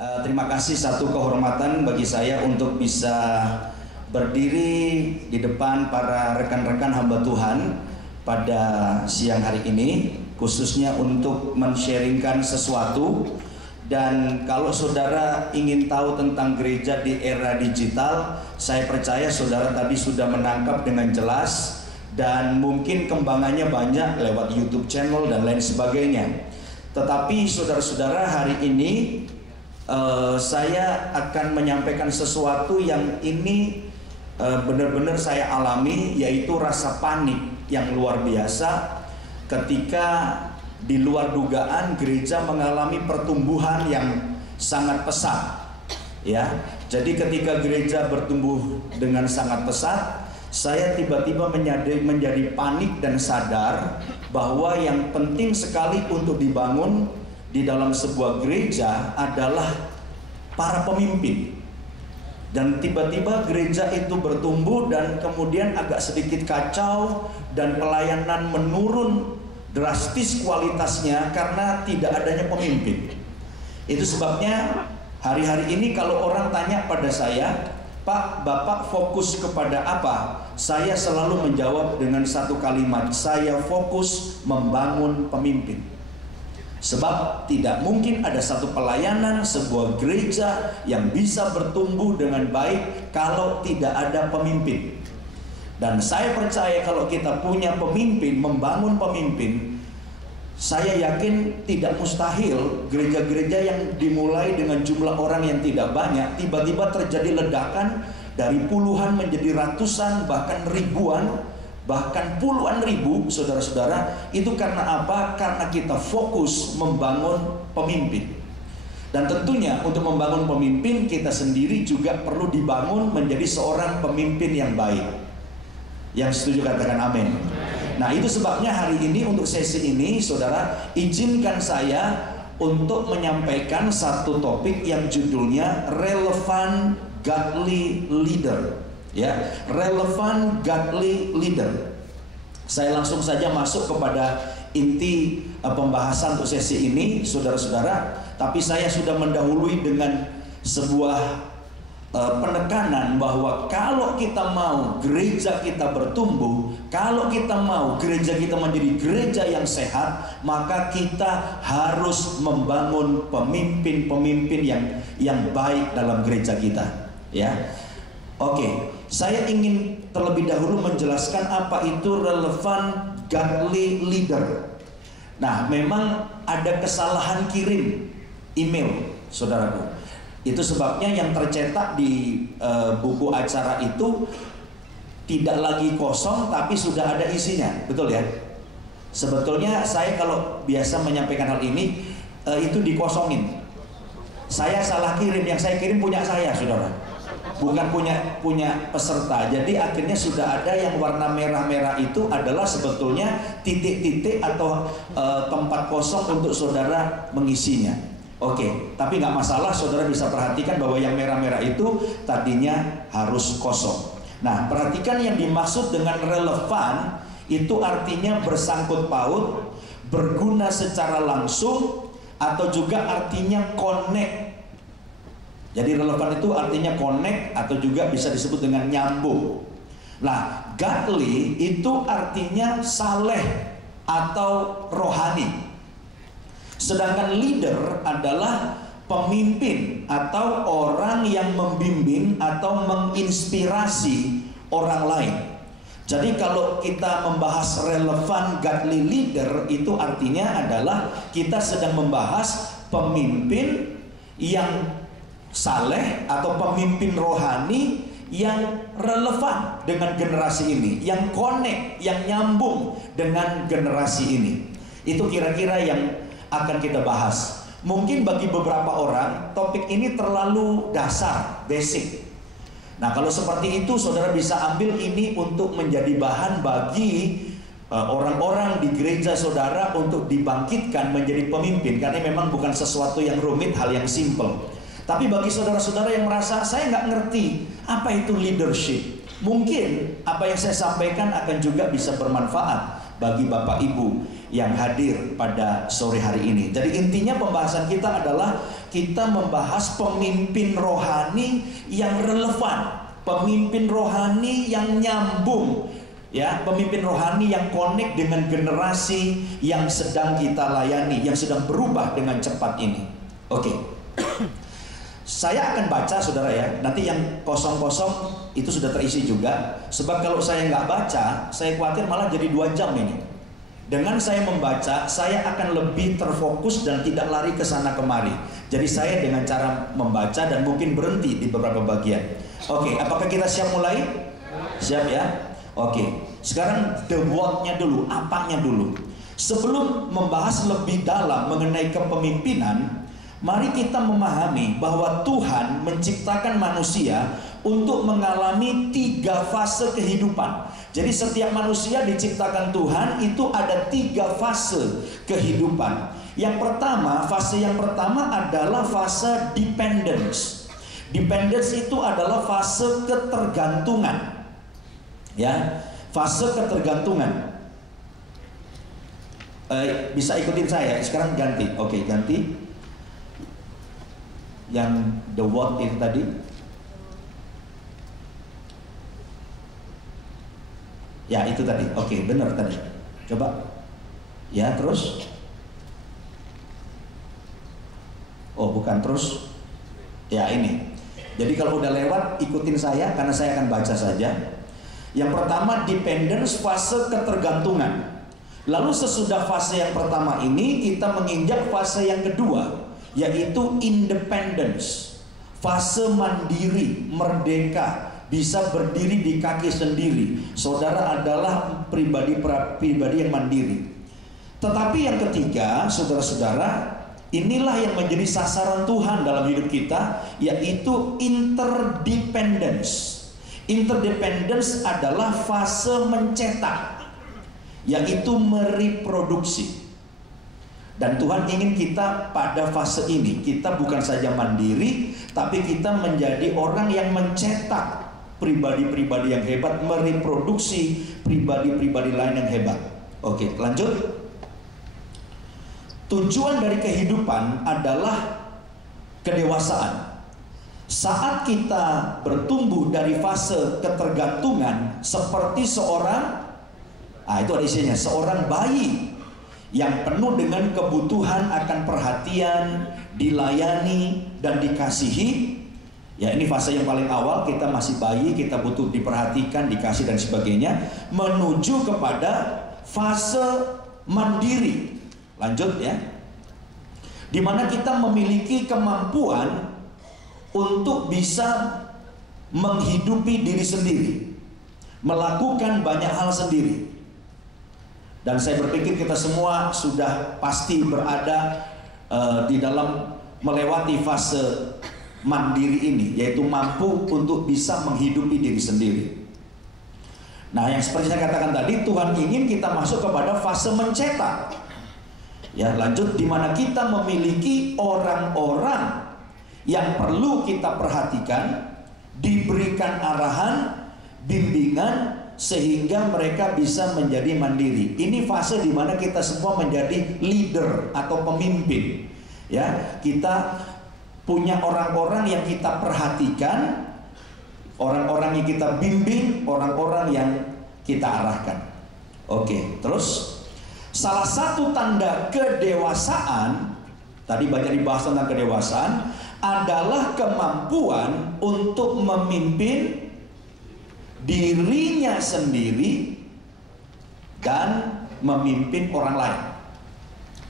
Terima kasih, satu kehormatan bagi saya untuk bisa berdiri di depan para rekan-rekan hamba Tuhan pada siang hari ini, khususnya untuk men-sharingkan sesuatu. Dan kalau saudara ingin tahu tentang gereja di era digital, saya percaya saudara tadi sudah menangkap dengan jelas, dan mungkin kembangannya banyak lewat YouTube channel dan lain sebagainya. Tetapi saudara-saudara, hari ini saya akan menyampaikan sesuatu yang ini benar-benar saya alami, yaitu rasa panik yang luar biasa ketika di luar dugaan gereja mengalami pertumbuhan yang sangat pesat, ya. Jadi ketika gereja bertumbuh dengan sangat pesat, saya tiba-tiba menjadi panik dan sadar bahwa yang penting sekali untuk dibangun di dalam sebuah gereja adalah para pemimpin. Dan tiba-tiba gereja itu bertumbuh dan kemudian agak sedikit kacau, dan pelayanan menurun drastis kualitasnya karena tidak adanya pemimpin. Itu sebabnya hari-hari ini kalau orang tanya pada saya, "Pak, Bapak fokus kepada apa?" Saya selalu menjawab dengan satu kalimat, saya fokus membangun pemimpin. Sebab tidak mungkin ada satu pelayanan, sebuah gereja yang bisa bertumbuh dengan baik kalau tidak ada pemimpin. Dan saya percaya kalau kita punya pemimpin, membangun pemimpin, saya yakin tidak mustahil gereja-gereja yang dimulai dengan jumlah orang yang tidak banyak, tiba-tiba terjadi ledakan dari puluhan menjadi ratusan, bahkan ribuan, bahkan puluhan ribu, saudara-saudara. Itu karena apa? Karena kita fokus membangun pemimpin. Dan tentunya untuk membangun pemimpin, kita sendiri juga perlu dibangun menjadi seorang pemimpin yang baik. Yang setuju katakan amin. Nah, itu sebabnya hari ini untuk sesi ini, saudara, izinkan saya untuk menyampaikan satu topik yang judulnya Relevant Godly Leader. Ya, relevant godly leader. Saya langsung saja masuk kepada inti pembahasan untuk sesi ini, saudara-saudara. Tapi saya sudah mendahului dengan sebuah penekanan bahwa kalau kita mau gereja kita bertumbuh, kalau kita mau gereja kita menjadi gereja yang sehat, maka kita harus membangun pemimpin-pemimpin yang baik dalam gereja kita. Ya, oke. Saya ingin terlebih dahulu menjelaskan apa itu relevant godly leader. Nah, memang ada kesalahan kirim email, saudaraku. Itu sebabnya yang tercetak di buku acara itu tidak lagi kosong, tapi sudah ada isinya, betul ya? Sebetulnya saya kalau biasa menyampaikan hal ini, itu dikosongin. Saya salah kirim, yang saya kirim punya saya, saudara. Bukan punya peserta. Jadi akhirnya sudah ada yang warna merah-merah, itu adalah sebetulnya titik-titik atau tempat kosong untuk saudara mengisinya. Oke, tapi nggak masalah, saudara bisa perhatikan bahwa yang merah-merah itu tadinya harus kosong. Nah, perhatikan yang dimaksud dengan relevan itu artinya bersangkut paut, berguna secara langsung, atau juga artinya connect. Jadi relevan itu artinya connect, atau juga bisa disebut dengan nyambung. Nah, godly itu artinya saleh atau rohani. Sedangkan leader adalah pemimpin atau orang yang membimbing atau menginspirasi orang lain. Jadi kalau kita membahas relevan godly leader, itu artinya adalah kita sedang membahas pemimpin yang saleh atau pemimpin rohani yang relevan dengan generasi ini, yang connect, yang nyambung dengan generasi ini. Itu kira-kira yang akan kita bahas. Mungkin bagi beberapa orang topik ini terlalu dasar, basic. Nah, kalau seperti itu saudara bisa ambil ini untuk menjadi bahan bagi orang-orang di gereja saudara untuk dibangkitkan menjadi pemimpin, karena memang bukan sesuatu yang rumit, hal yang simple. Tapi bagi saudara-saudara yang merasa saya nggak ngerti apa itu leadership, mungkin apa yang saya sampaikan akan juga bisa bermanfaat bagi Bapak Ibu yang hadir pada sore hari ini. Jadi intinya pembahasan kita adalah kita membahas pemimpin rohani yang relevan, pemimpin rohani yang nyambung, ya, pemimpin rohani yang connect dengan generasi yang sedang kita layani, yang sedang berubah dengan cepat ini. Oke. Saya akan baca, saudara ya. Nanti yang kosong-kosong itu sudah terisi juga. Sebab kalau saya nggak baca, saya khawatir malah jadi 2 jam ini. Dengan saya membaca, saya akan lebih terfokus dan tidak lari ke sana kemari. Jadi saya dengan cara membaca dan mungkin berhenti di beberapa bagian. Oke, apakah kita siap mulai? Siap ya? Oke. Sekarang the what-nya dulu, apanya dulu. Sebelum membahas lebih dalam mengenai kepemimpinan, mari kita memahami bahwa Tuhan menciptakan manusia untuk mengalami 3 fase kehidupan. Jadi setiap manusia diciptakan Tuhan itu ada 3 fase kehidupan. Yang pertama, fase yang pertama adalah fase dependence. Dependence itu adalah fase ketergantungan. Ya, fase ketergantungan. Bisa ikutin saya. Sekarang ganti. Oke, ganti. Yang the what itu tadi. Ya, itu tadi. Oke, benar tadi. Coba. Ya, terus. Oh, bukan terus. Ya, ini. Jadi kalau udah lewat, ikutin saya karena saya akan baca saja. Yang pertama, dependence, fase ketergantungan. Lalu sesudah fase yang pertama ini, kita menginjak fase yang kedua, yaitu independence, fase mandiri, merdeka, bisa berdiri di kaki sendiri. Saudara adalah pribadi yang mandiri. Tetapi yang ketiga, saudara-saudara, inilah yang menjadi sasaran Tuhan dalam hidup kita, yaitu interdependence. Interdependence adalah fase mencetak, yaitu mereproduksi. Dan Tuhan ingin kita pada fase ini, kita bukan saja mandiri, tapi kita menjadi orang yang mencetak pribadi-pribadi yang hebat, mereproduksi pribadi-pribadi lain yang hebat. Oke, lanjut. Tujuan dari kehidupan adalah kedewasaan. Saat kita bertumbuh dari fase ketergantungan seperti seorang, itu ada isinya, seorang bayi yang penuh dengan kebutuhan akan perhatian, dilayani, dan dikasihi. Ya, ini fase yang paling awal, kita masih bayi, kita butuh diperhatikan, dikasih, dan sebagainya. Menuju kepada fase mandiri. Lanjut ya. Dimana kita memiliki kemampuan untuk bisa menghidupi diri sendiri, melakukan banyak hal sendiri. Dan saya berpikir kita semua sudah pasti berada di dalam melewati fase mandiri ini, yaitu mampu untuk bisa menghidupi diri sendiri. Nah, yang seperti saya katakan tadi, Tuhan ingin kita masuk kepada fase mencetak. Ya, lanjut, di mana kita memiliki orang-orang yang perlu kita perhatikan, diberikan arahan, bimbingan, sehingga mereka bisa menjadi mandiri. Ini fase di mana kita semua menjadi leader atau pemimpin. Ya, kita punya orang-orang yang kita perhatikan, orang-orang yang kita bimbing, orang-orang yang kita arahkan. Oke, terus salah satu tanda kedewasaan, tadi banyak dibahas tentang kedewasaan, adalah kemampuan untuk memimpin dirinya sendiri dan memimpin orang lain.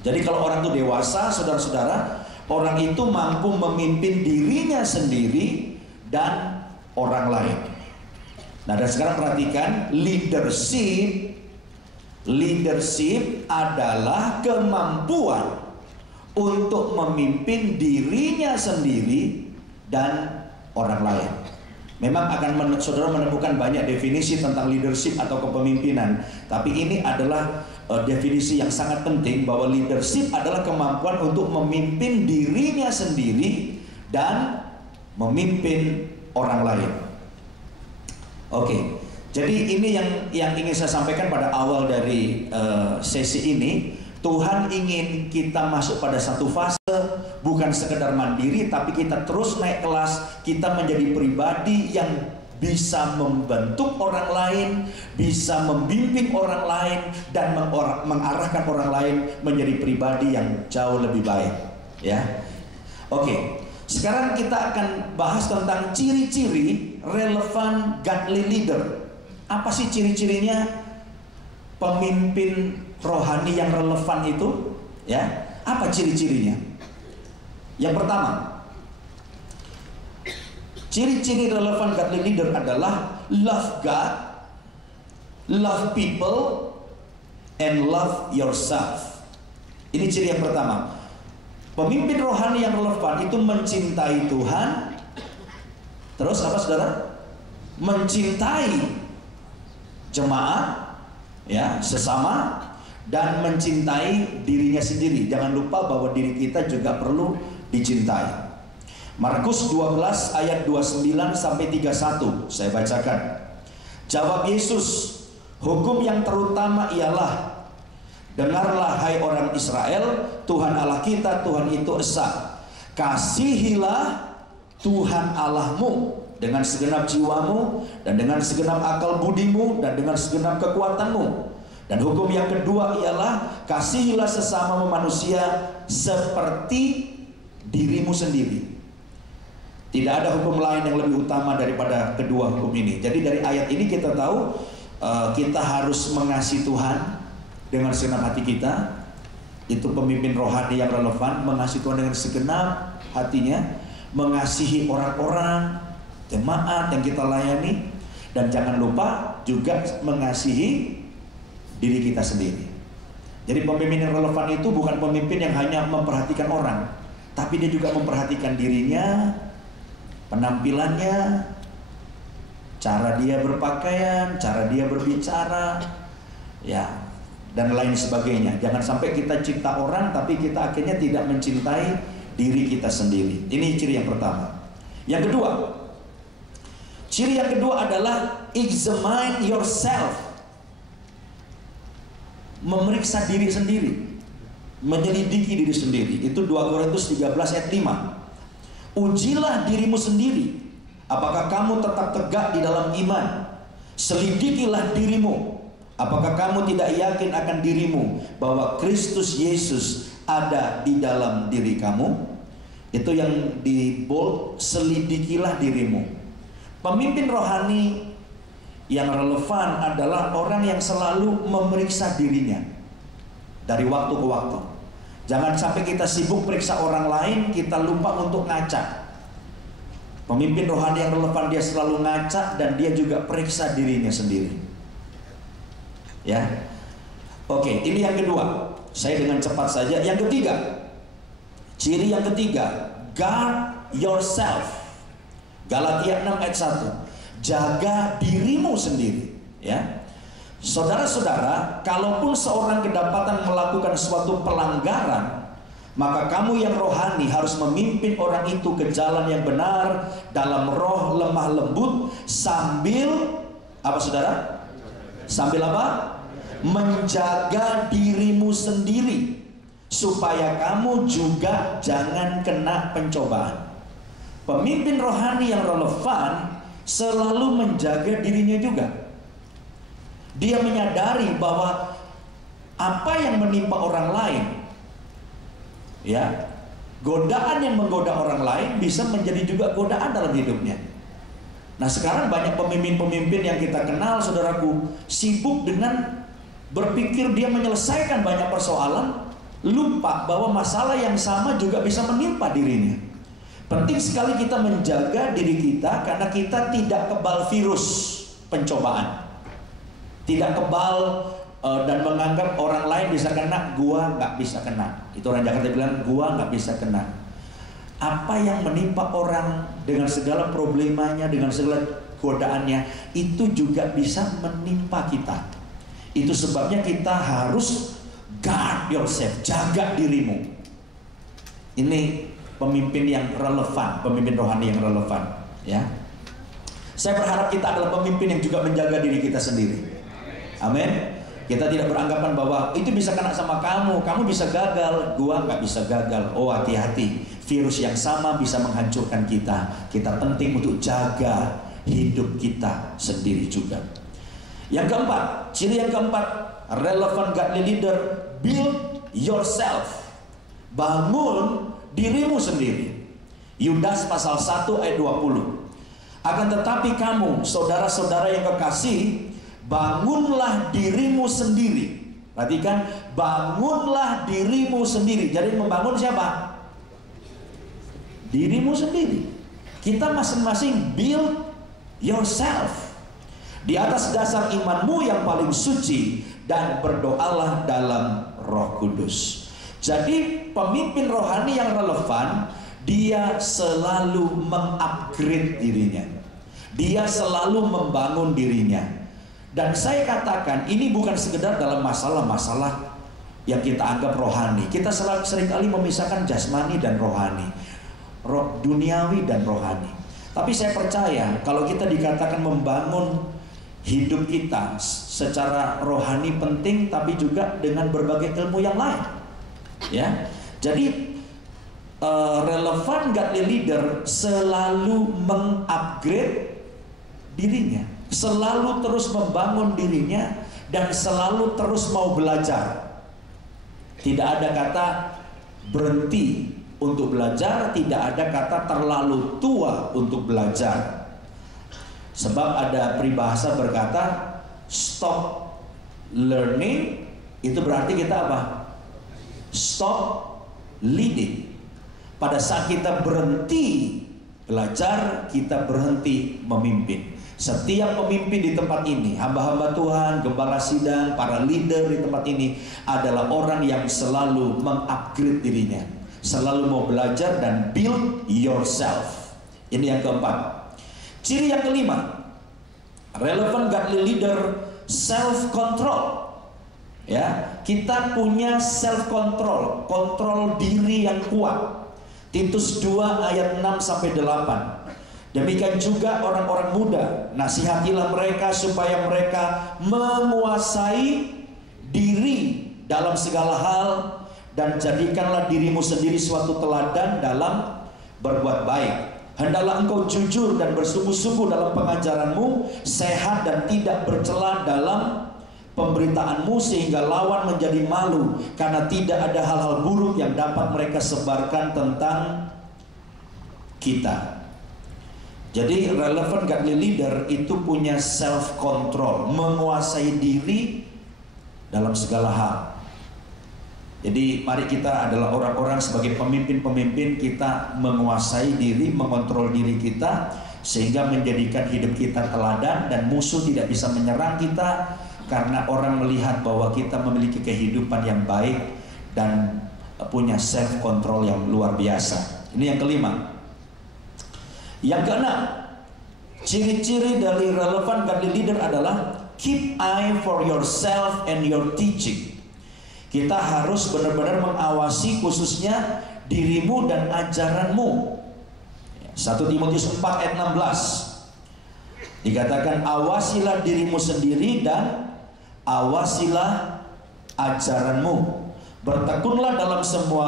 Jadi kalau orang itu dewasa, saudara-saudara, orang itu mampu memimpin dirinya sendiri dan orang lain. Nah, dan sekarang perhatikan, leadership adalah kemampuan untuk memimpin dirinya sendiri dan orang lain. Memang akan saudara menemukan banyak definisi tentang leadership atau kepemimpinan, tapi ini adalah definisi yang sangat penting, bahwa leadership adalah kemampuan untuk memimpin dirinya sendiri dan memimpin orang lain. Oke, Jadi ini yang ingin saya sampaikan pada awal dari sesi ini. Tuhan ingin kita masuk pada satu fase, bukan sekedar mandiri, tapi kita terus naik kelas. Kita menjadi pribadi yang bisa membentuk orang lain, bisa membimbing orang lain, dan mengarahkan orang lain menjadi pribadi yang jauh lebih baik. Ya, oke. Sekarang kita akan bahas tentang ciri-ciri relevan godly leader. Apa sih ciri-cirinya pemimpin rohani yang relevan itu? Ya, apa ciri-cirinya? Yang pertama, ciri-ciri relevan godly leader adalah love God, love people, and love yourself. Ini ciri yang pertama. Pemimpin rohani yang relevan itu mencintai Tuhan. Terus apa saudara? Mencintai jemaat, ya, sesama, dan mencintai dirinya sendiri. Jangan lupa bahwa diri kita juga perlu dicintai. Markus 12 ayat 29 sampai 31 saya bacakan. Jawab Yesus, hukum yang terutama ialah, dengarlah hai orang Israel, Tuhan Allah kita, Tuhan itu esa. Kasihilah Tuhan Allahmu dengan segenap jiwamu, dan dengan segenap akal budimu, dan dengan segenap kekuatanmu. Dan hukum yang kedua ialah, kasihilah sesama manusia seperti dirimu sendiri. Tidak ada hukum lain yang lebih utama daripada kedua hukum ini. Jadi dari ayat ini kita tahu kita harus mengasihi Tuhan dengan segenap hati kita. Itu pemimpin rohani yang relevan, mengasihi Tuhan dengan segenap hatinya, mengasihi orang-orang, jemaat yang kita layani, dan jangan lupa juga mengasihi diri kita sendiri. Jadi pemimpin yang relevan itu bukan pemimpin yang hanya memperhatikan orang, tapi dia juga memperhatikan dirinya, penampilannya, cara dia berpakaian, cara dia berbicara, ya, dan lain sebagainya. Jangan sampai kita cinta orang tapi kita akhirnya tidak mencintai diri kita sendiri. Ini ciri yang pertama. Yang kedua, ciri yang kedua adalah examine yourself. Memeriksa diri sendiri, menyelidiki diri sendiri. Itu 2 Korintus 13 ayat 5. Ujilah dirimu sendiri, apakah kamu tetap tegak di dalam iman. Selidikilah dirimu, apakah kamu tidak yakin akan dirimu bahwa Kristus Yesus ada di dalam diri kamu. Itu yang di bold, selidikilah dirimu. Pemimpin rohani yang relevan adalah orang yang selalu memeriksa dirinya dari waktu ke waktu. Jangan sampai kita sibuk periksa orang lain, kita lupa untuk ngaca. Pemimpin rohani yang relevan dia selalu ngaca dan dia juga periksa dirinya sendiri. Ya, oke, ini yang kedua. Saya dengan cepat saja. Yang ketiga, ciri yang ketiga, guard yourself. Galatia 6 ayat 1. Jaga dirimu sendiri, ya. Saudara-saudara, kalaupun seorang kedapatan melakukan suatu pelanggaran, maka kamu yang rohani harus memimpin orang itu ke jalan yang benar dalam roh lemah lembut, sambil apa saudara? Sambil apa? Menjaga dirimu sendiri, supaya kamu juga jangan kena pencobaan. Pemimpin rohani yang relevan selalu menjaga dirinya juga. Dia menyadari bahwa apa yang menimpa orang lain, ya, godaan yang menggoda orang lain bisa menjadi juga godaan dalam hidupnya. Nah, sekarang banyak pemimpin-pemimpin yang kita kenal, saudaraku, sibuk dengan berpikir dia menyelesaikan banyak persoalan, lupa bahwa masalah yang sama juga bisa menimpa dirinya. Penting sekali kita menjaga diri kita, karena kita tidak kebal virus pencobaan, tidak kebal dan menganggap orang lain bisa kena, gua nggak bisa kena. Itu orang Jakarta bilang, gua nggak bisa kena. Apa yang menimpa orang dengan segala problemanya, dengan segala godaannya, itu juga bisa menimpa kita. Itu sebabnya kita harus guard yourself, jaga dirimu. Ini pemimpin yang relevan, pemimpin rohani yang relevan, ya. Saya berharap kita adalah pemimpin yang juga menjaga diri kita sendiri. Amin. Kita tidak beranggapan bahwa itu bisa kena sama kamu, kamu bisa gagal, gua nggak bisa gagal. Oh, hati-hati, virus yang sama bisa menghancurkan kita. Kita penting untuk jaga hidup kita sendiri juga. Yang keempat, ciri yang keempat, relevant godly leader, build yourself. Bangun dirimu sendiri. Yudas pasal 1 ayat 20. Akan tetapi kamu, saudara-saudara yang kekasih, bangunlah dirimu sendiri. Perhatikan, bangunlah dirimu sendiri. Jadi membangun siapa? Dirimu sendiri. Kita masing-masing build yourself di atas dasar imanmu yang paling suci, dan berdoalah dalam Roh Kudus. Jadi pemimpin rohani yang relevan, dia selalu mengupgrade dirinya. Dia selalu membangun dirinya. Dan saya katakan ini bukan sekedar dalam masalah-masalah yang kita anggap rohani. Kita seringkali memisahkan jasmani dan rohani, duniawi dan rohani. Tapi saya percaya kalau kita dikatakan membangun hidup kita secara rohani penting, tapi juga dengan berbagai ilmu yang lain. Ya, jadi relevan godly leader selalu mengupgrade dirinya, selalu terus membangun dirinya, dan selalu terus mau belajar. Tidak ada kata berhenti untuk belajar, tidak ada kata terlalu tua untuk belajar. Sebab ada peribahasa berkata stop learning, itu berarti kita apa? Stop leading. Pada saat kita berhenti belajar, kita berhenti memimpin. Setiap pemimpin di tempat ini, hamba-hamba Tuhan, gembala sidang, para leader di tempat ini adalah orang yang selalu mengupgrade dirinya, selalu mau belajar dan build yourself. Ini yang keempat. Ciri yang kelima, relevant godly leader, self control. Ya, kita punya self control, kontrol diri yang kuat. Titus 2 ayat 6 sampai 8. Demikian juga orang-orang muda, nasihatilah mereka supaya mereka menguasai diri dalam segala hal, dan jadikanlah dirimu sendiri suatu teladan dalam berbuat baik. Hendaklah engkau jujur dan bersungguh-sungguh dalam pengajaranmu, sehat dan tidak bercela dalam pemberitaanmu, sehingga lawan menjadi malu, karena tidak ada hal-hal buruk yang dapat mereka sebarkan tentang kita. Jadi relevant godly leader itu punya self control, menguasai diri dalam segala hal. Jadi mari kita adalah orang-orang sebagai pemimpin-pemimpin, kita menguasai diri, mengontrol diri kita, sehingga menjadikan hidup kita teladan, dan musuh tidak bisa menyerang kita, karena orang melihat bahwa kita memiliki kehidupan yang baik dan punya self control yang luar biasa. Ini yang kelima. Yang keenam, ciri-ciri dari relevant godly leader adalah keep eye for yourself and your teaching. Kita harus benar-benar mengawasi khususnya dirimu dan ajaranmu. 1 Timotius 4 ayat 16 dikatakan, awasilah dirimu sendiri dan awasilah ajaranmu. Bertekunlah dalam semua,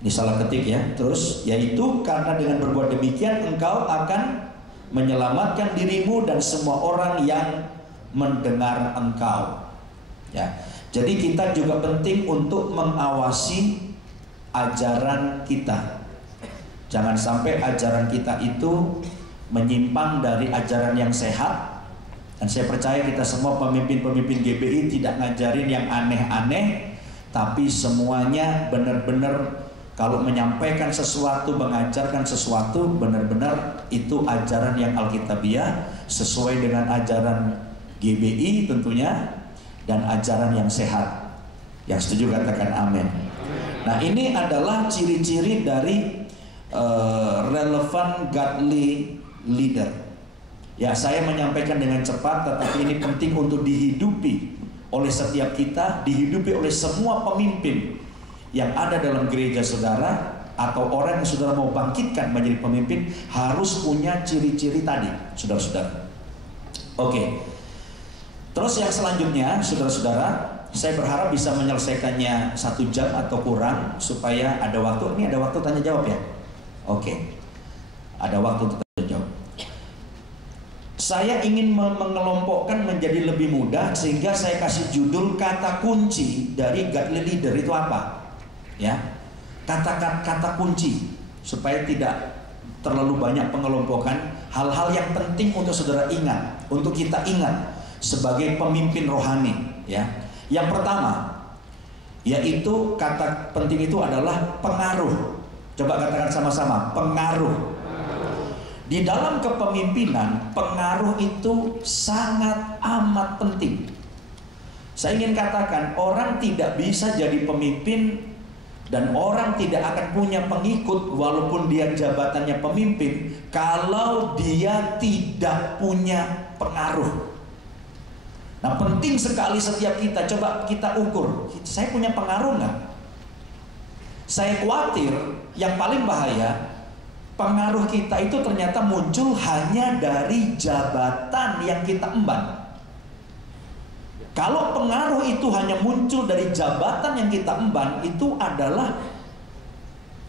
ini salah ketik ya, terus, yaitu karena dengan berbuat demikian engkau akan menyelamatkan dirimu dan semua orang yang mendengar engkau. Ya, jadi kita juga penting untuk mengawasi ajaran kita. Jangan sampai ajaran kita itu menyimpang dari ajaran yang sehat. Dan saya percaya kita semua pemimpin-pemimpin GBI tidak ngajarin yang aneh-aneh, tapi semuanya benar-benar kalau menyampaikan sesuatu, mengajarkan sesuatu, benar-benar itu ajaran yang alkitabiah, sesuai dengan ajaran GBI tentunya, dan ajaran yang sehat. Yang setuju katakan amin. Nah, ini adalah ciri-ciri dari relevant godly leader. Ya, saya menyampaikan dengan cepat, tetapi ini penting untuk dihidupi oleh setiap kita, dihidupi oleh semua pemimpin yang ada dalam gereja saudara, atau orang yang saudara mau bangkitkan menjadi pemimpin harus punya ciri-ciri tadi, saudara-saudara. Oke. Terus yang selanjutnya, saudara-saudara, saya berharap bisa menyelesaikannya 1 jam atau kurang supaya ada waktu. Ini ada waktu tanya jawab ya? Oke. Ada waktu untuk tanya jawab. Saya ingin mengelompokkan menjadi lebih mudah sehingga saya kasih judul kata kunci dari godly leader itu apa? Ya. Kata kunci supaya tidak terlalu banyak pengelompokan, hal-hal yang penting untuk saudara ingat, untuk kita ingat sebagai pemimpin rohani, ya. Yang pertama, yaitu kata penting itu adalah pengaruh. Coba katakan sama-sama, pengaruh. Di dalam kepemimpinan, pengaruh itu sangat amat penting. Saya ingin katakan, orang tidak bisa jadi pemimpin dan orang tidak akan punya pengikut walaupun dia jabatannya pemimpin kalau dia tidak punya pengaruh. Nah, penting sekali setiap kita, coba kita ukur, saya punya pengaruh nggak? Saya khawatir yang paling bahaya, pengaruh kita itu ternyata muncul hanya dari jabatan yang kita emban. Kalau pengaruh itu hanya muncul dari jabatan yang kita emban, itu adalah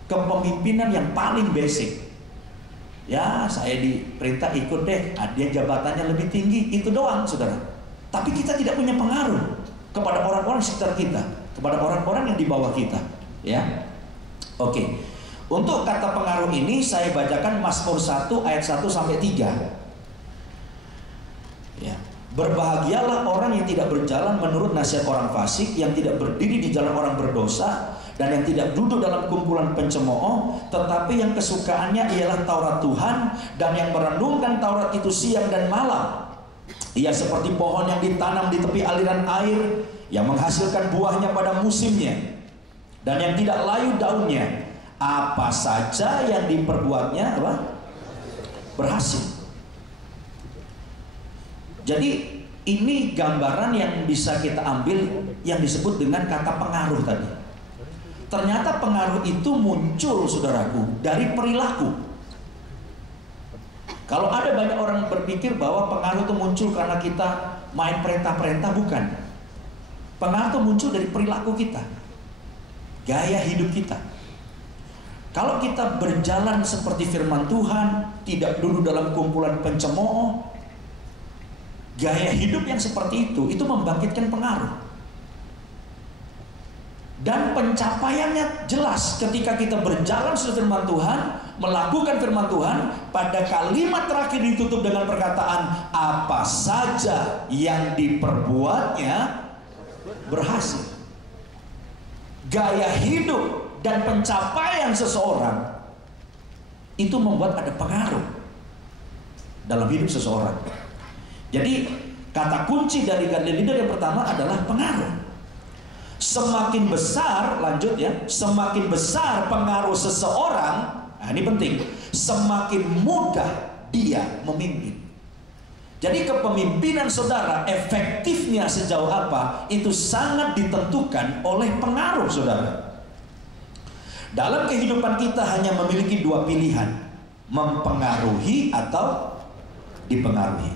kepemimpinan yang paling basic. Ya, saya diperintah ikut deh, dia jabatannya lebih tinggi, itu doang, saudara. Tapi kita tidak punya pengaruh kepada orang-orang sekitar kita, kepada orang-orang yang di bawah kita, ya. Oke. Untuk kata pengaruh ini saya bacakan Mazmur 1 ayat 1 sampai 3. Ya. Berbahagialah orang yang tidak berjalan menurut nasihat orang fasik, yang tidak berdiri di jalan orang berdosa, dan yang tidak duduk dalam kumpulan pencemooh, tetapi yang kesukaannya ialah Taurat Tuhan, dan yang merenungkan Taurat itu siang dan malam. Ia seperti pohon yang ditanam di tepi aliran air, yang menghasilkan buahnya pada musimnya, dan yang tidak layu daunnya. Apa saja yang diperbuatnya berhasil. Jadi ini gambaran yang bisa kita ambil yang disebut dengan kata pengaruh tadi. Ternyata pengaruh itu muncul, saudaraku, dari perilaku. Kalau ada banyak orang berpikir bahwa pengaruh itu muncul karena kita main perintah-perintah, bukan. Pengaruh itu muncul dari perilaku kita, gaya hidup kita. Kalau kita berjalan seperti firman Tuhan, tidak duduk dalam kumpulan pencemooh, gaya hidup yang seperti itu membangkitkan pengaruh. Dan pencapaiannya jelas ketika kita berjalan sesuai firman Tuhan, melakukan firman Tuhan. Pada kalimat terakhir ditutup dengan perkataan, apa saja yang diperbuatnya berhasil. Gaya hidup dan pencapaian seseorang itu membuat ada pengaruh dalam hidup seseorang. Jadi kata kunci dari godly leader yang pertama adalah pengaruh. Semakin besar, lanjut ya, semakin besar pengaruh seseorang, nah ini penting, semakin mudah dia memimpin. Jadi kepemimpinan saudara efektifnya sejauh apa itu sangat ditentukan oleh pengaruh saudara. Dalam kehidupan kita hanya memiliki dua pilihan, mempengaruhi atau dipengaruhi.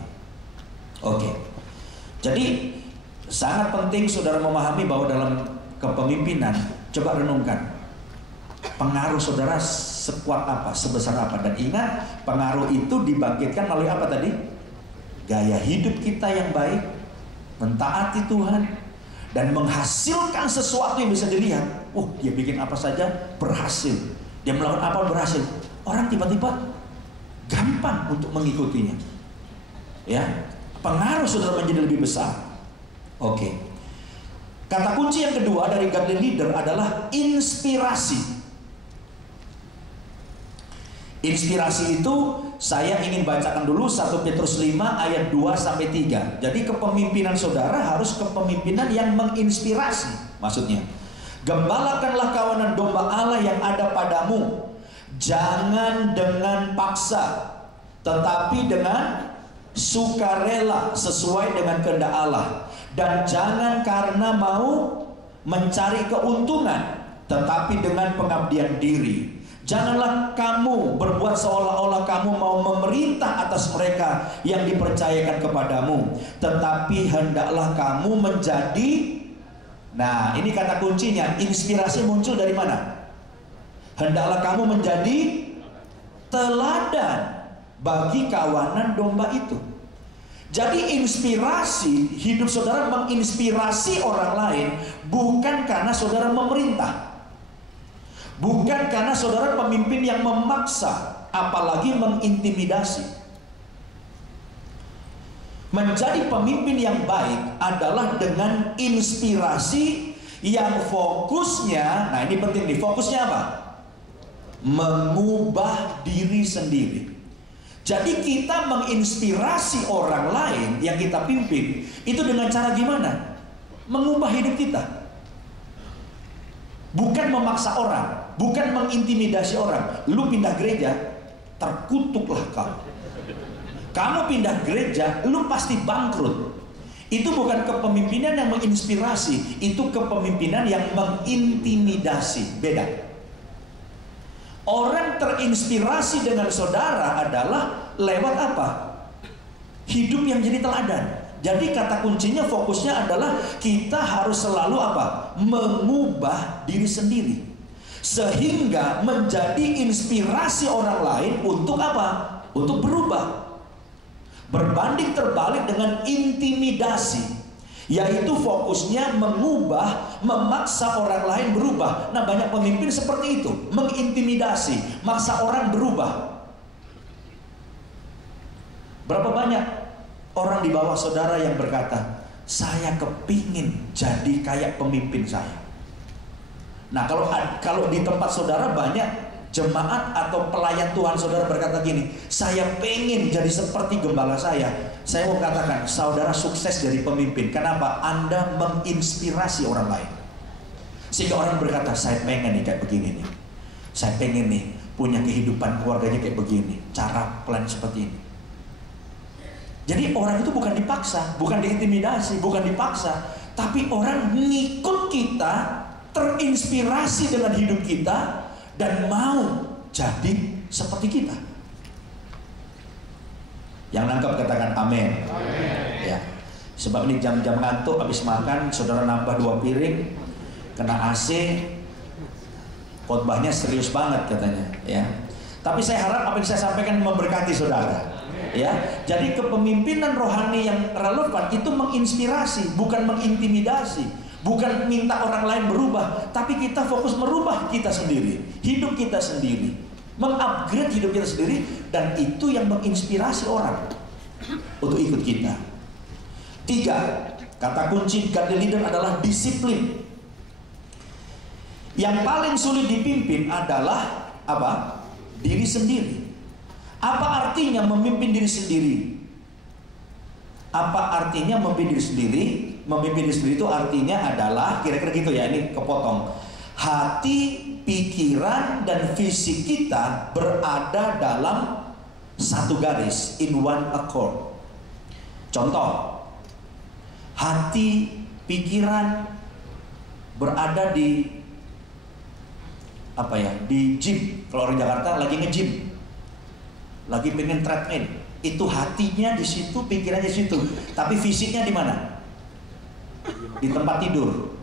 Oke. Jadi sangat penting saudara memahami bahwa dalam kepemimpinan, coba renungkan, pengaruh saudara sekuat apa, sebesar apa. Dan ingat, pengaruh itu dibangkitkan melalui apa tadi? Gaya hidup kita yang baik, mentaati Tuhan, dan menghasilkan sesuatu yang bisa dilihat. Dia bikin apa saja berhasil, dia melakukan apa berhasil. Orang tiba-tiba gampang untuk mengikutinya. Ya, pengaruh saudara menjadi lebih besar. Oke. Kata kunci yang kedua dari godly leader adalah inspirasi. Inspirasi itu saya ingin bacakan dulu 1 Petrus 5 ayat 2 sampai 3. Jadi kepemimpinan saudara harus kepemimpinan yang menginspirasi. Maksudnya, gembalakanlah kawanan domba Allah yang ada padamu, jangan dengan paksa, tetapi dengan sukarela sesuai dengan kehendak Allah. Dan jangan karena mau mencari keuntungan, tetapi dengan pengabdian diri. Janganlah kamu berbuat seolah-olah kamu mau memerintah atas mereka yang dipercayakan kepadamu, tetapi hendaklah kamu menjadi. Nah, ini kata kuncinya. Inspirasi muncul dari mana? Hendaklah kamu menjadi teladan bagi kawanan domba itu. Jadi inspirasi, hidup saudara menginspirasi orang lain bukan karena saudara memerintah, bukan karena saudara pemimpin yang memaksa, apalagi mengintimidasi. Menjadi pemimpin yang baik adalah dengan inspirasi yang fokusnya, nah ini penting nih, fokusnya apa? Mengubah diri sendiri. Jadi kita menginspirasi orang lain yang kita pimpin itu dengan cara gimana? Mengubah hidup kita. Bukan memaksa orang, bukan mengintimidasi orang. Lu pindah gereja, terkutuklah kamu. Kamu pindah gereja, lu pasti bangkrut. Itu bukan kepemimpinan yang menginspirasi, itu kepemimpinan yang mengintimidasi. Beda. Orang terinspirasi dengan saudara adalah lewat apa? Hidup yang jadi teladan. Jadi kata kuncinya, fokusnya adalah kita harus selalu apa? Mengubah diri sendiri, sehingga menjadi inspirasi orang lain untuk apa? Untuk berubah. Berbanding terbalik dengan intimidasi, yaitu fokusnya mengubah, memaksa orang lain berubah. Nah, banyak pemimpin seperti itu, mengintimidasi, maksa orang berubah. Berapa banyak orang di bawah saudara yang berkata, saya kepingin jadi kayak pemimpin saya. Nah, kalau di tempat saudara banyak jemaat atau pelayan Tuhan saudara berkata gini, saya pengen jadi seperti gembala saya. Saya mau katakan, saudara sukses jadi pemimpin. Kenapa? Anda menginspirasi orang lain, sehingga orang berkata, saya pengen nih kayak begini nih, saya pengen nih punya kehidupan keluarganya kayak begini, cara plan seperti ini. Jadi orang itu bukan dipaksa, bukan diintimidasi, bukan dipaksa, tapi orang ngikut kita, terinspirasi dengan hidup kita, dan mau jadi seperti kita. Yang nangkap katakan amin. Ya. Sebab ini jam-jam ngantuk, habis makan saudara nambah 2 piring, kena AC, khotbahnya serius banget katanya, ya. Tapi saya harap apa yang saya sampaikan memberkati saudara. Ya, jadi kepemimpinan rohani yang relevan itu menginspirasi, bukan mengintimidasi, bukan minta orang lain berubah, tapi kita fokus merubah kita sendiri, hidup kita sendiri, mengupgrade hidup kita sendiri, dan itu yang menginspirasi orang untuk ikut kita. 3, kata kunci godly leader adalah disiplin. Yang paling sulit dipimpin adalah apa? Diri sendiri. Apa artinya memimpin diri sendiri? Apa artinya memimpin diri sendiri? Memimpin diri sendiri itu artinya adalah, kira-kira gitu ya, ini kepotong. Hati, pikiran, dan fisik kita berada dalam satu garis, in one accord. Contoh, hati, pikiran berada di apa ya? Di gym. Kalau orang Jakarta lagi nge-gym, lagi pengen treadmill, itu hatinya di situ, pikirannya di situ, tapi fisiknya di mana? Di tempat tidur.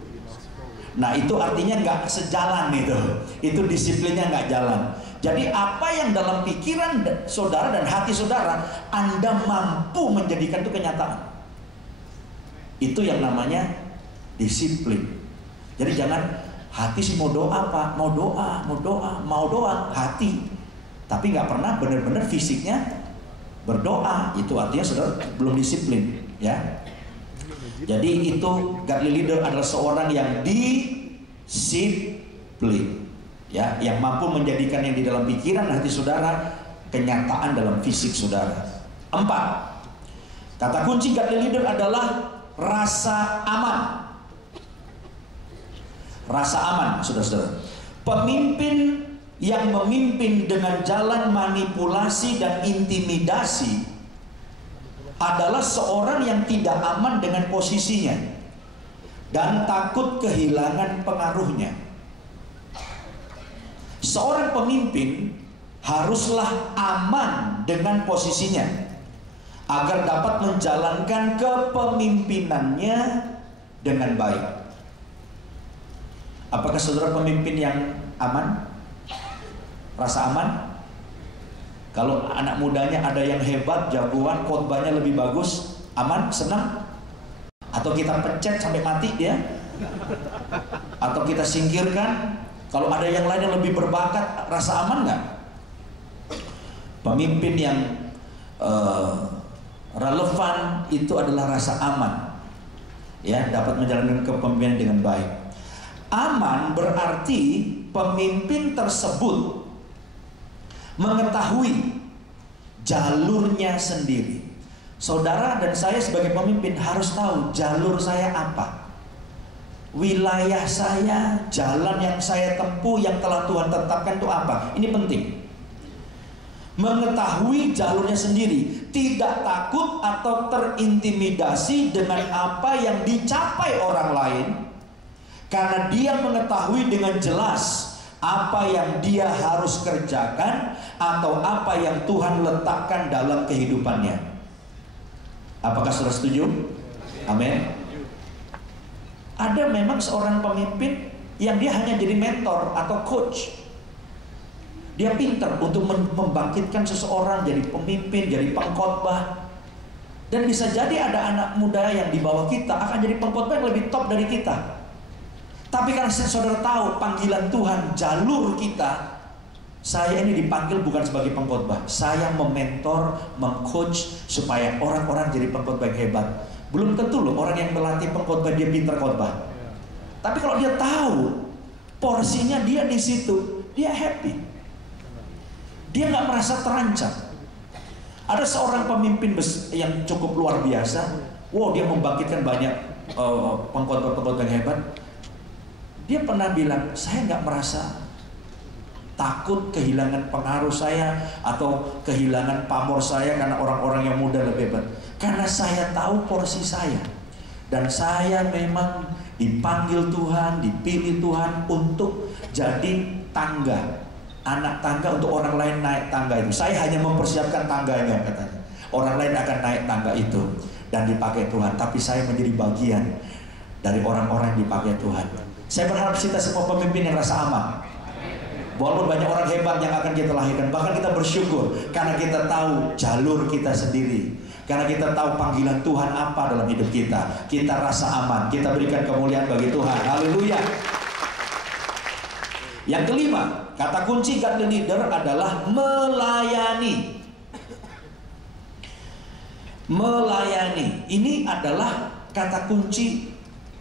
Nah, itu artinya nggak sejalan itu disiplinnya nggak jalan. Jadi apa yang dalam pikiran saudara dan hati saudara, Anda mampu menjadikan itu kenyataan. Itu yang namanya disiplin. Jadi jangan hati sih mau doa Pak, mau doa hati, tapi nggak pernah benar-benar fisiknya berdoa. Itu artinya saudara belum disiplin, ya. Jadi itu godly leader adalah seorang yang disiplin, ya, yang mampu menjadikan yang di dalam pikiran hati saudara kenyataan dalam fisik saudara. 4, kata kunci godly leader adalah rasa aman. Rasa aman, saudara-saudara. Pemimpin yang memimpin dengan jalan manipulasi dan intimidasi adalah seorang yang tidak aman dengan posisinya dan takut kehilangan pengaruhnya. seorang pemimpin haruslah aman dengan posisinya agar dapat menjalankan kepemimpinannya dengan baik. Apakah saudara pemimpin yang aman? Rasa aman? Kalau anak mudanya ada yang hebat, jagoan, khotbahnya lebih bagus, aman, senang? Atau kita pencet sampai mati dia? Atau kita singkirkan? Kalau ada yang lain yang lebih berbakat, rasa aman nggak? Pemimpin yang relevan itu adalah rasa aman, ya, dapat menjalankan kepemimpinan dengan baik. Aman berarti pemimpin tersebut mengetahui jalurnya sendiri. Saudara dan saya sebagai pemimpin harus tahu jalur saya apa, wilayah saya, jalan yang saya tempuh yang telah Tuhan tetapkan itu apa. Ini penting. Mengetahui jalurnya sendiri, tidak takut atau terintimidasi dengan apa yang dicapai orang lain, karena dia mengetahui dengan jelas apa yang dia harus kerjakan atau apa yang Tuhan letakkan dalam kehidupannya. Apakah saudara setuju? Amin. Ada memang seorang pemimpin yang dia hanya jadi mentor atau coach. Dia pintar untuk membangkitkan seseorang jadi pemimpin, jadi pengkhotbah. Dan bisa jadi ada anak muda yang di bawah kita akan jadi pengkhotbah yang lebih top dari kita. Tapi karena saudara tahu panggilan Tuhan, jalur kita, saya ini dipanggil bukan sebagai pengkhotbah. Saya mementor, mengcoach supaya orang-orang jadi pengkhotbah yang hebat. Belum tentu loh orang yang melatih pengkhotbah dia pintar khotbah. Tapi kalau dia tahu porsinya dia di situ, dia happy. Dia nggak merasa terancam. Ada seorang pemimpin yang cukup luar biasa. Wow, dia membangkitkan banyak pengkhotbah-pengkhotbah yang hebat. Dia pernah bilang, saya nggak merasa takut kehilangan pengaruh saya atau kehilangan pamor saya karena orang-orang yang muda lebih hebat. Karena saya tahu porsi saya. Dan saya memang dipanggil Tuhan, dipilih Tuhan untuk jadi tangga, anak tangga untuk orang lain naik tangga itu. Saya hanya mempersiapkan tangganya, katanya. Orang lain akan naik tangga itu dan dipakai Tuhan. Tapi saya menjadi bagian dari orang-orang yang dipakai Tuhan. Saya berharap kita semua pemimpin yang rasa aman. Walaupun banyak orang hebat yang akan kita lahirkan, bahkan kita bersyukur karena kita tahu jalur kita sendiri. Karena kita tahu panggilan Tuhan apa dalam hidup kita. Kita rasa aman. Kita berikan kemuliaan bagi Tuhan. Haleluya. Yang kelima, kata kunci godly leader adalah melayani. Melayani. Ini adalah kata kunci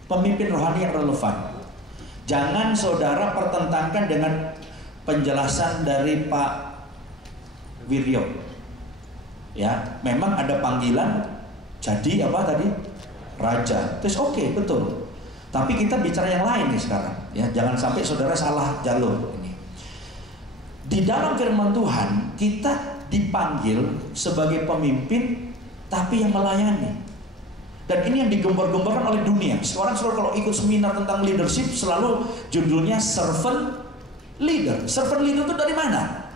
pemimpin rohani yang relevan. Jangan saudara pertentangkan dengan penjelasan dari Pak Wiryo. Ya, memang ada panggilan jadi apa tadi? Raja. Terus oke, betul. Tapi kita bicara yang lain nih sekarang. Ya, jangan sampai saudara salah jalur ini. Di dalam firman Tuhan, kita dipanggil sebagai pemimpin tapi yang melayani. Dan ini yang digembor-gemborkan oleh dunia. Sekarang kalau ikut seminar tentang leadership selalu judulnya servant leader. Servant leader itu dari mana?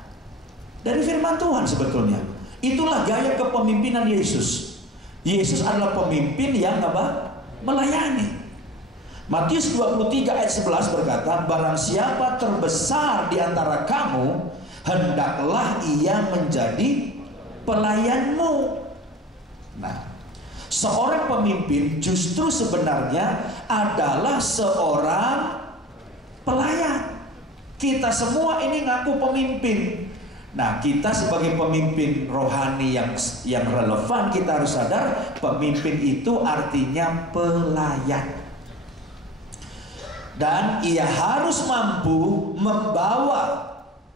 Dari firman Tuhan sebetulnya. Itulah gaya kepemimpinan Yesus. Yesus adalah pemimpin yang apa? Melayani. Matius 23 ayat 11 berkata, barang siapa terbesar di antara kamu, hendaklah ia menjadi pelayanmu. Nah, seorang pemimpin justru sebenarnya adalah seorang pelayan. Kita semua ini ngaku pemimpin. Nah, kita sebagai pemimpin rohani yang relevan, kita harus sadar pemimpin itu artinya pelayan. Dan ia harus mampu membawa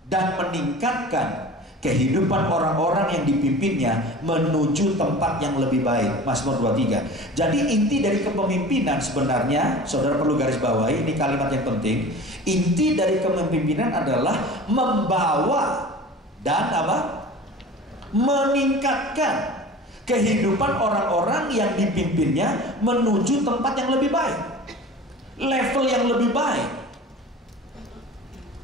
dan meningkatkan kehidupan orang-orang yang dipimpinnya menuju tempat yang lebih baik. Mazmur 23. Jadi inti dari kepemimpinan sebenarnya, saudara perlu garis bawahi, ini kalimat yang penting. Inti dari kepemimpinan adalah membawa dan apa? Meningkatkan kehidupan orang-orang yang dipimpinnya menuju tempat yang lebih baik, level yang lebih baik.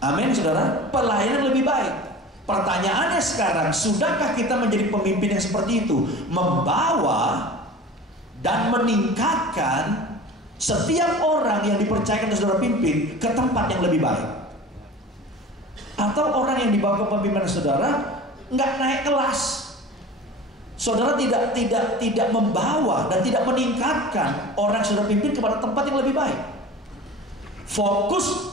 Amin, saudara. Pelayanan lebih baik. Pertanyaannya sekarang, sudahkah kita menjadi pemimpin yang seperti itu? Membawa dan meningkatkan setiap orang yang dipercayakan oleh saudara pimpin ke tempat yang lebih baik. Atau orang yang dibawa ke pemimpinan saudara nggak naik kelas. Saudara tidak membawa dan tidak meningkatkan orang saudara pimpin kepada tempat yang lebih baik. Fokus,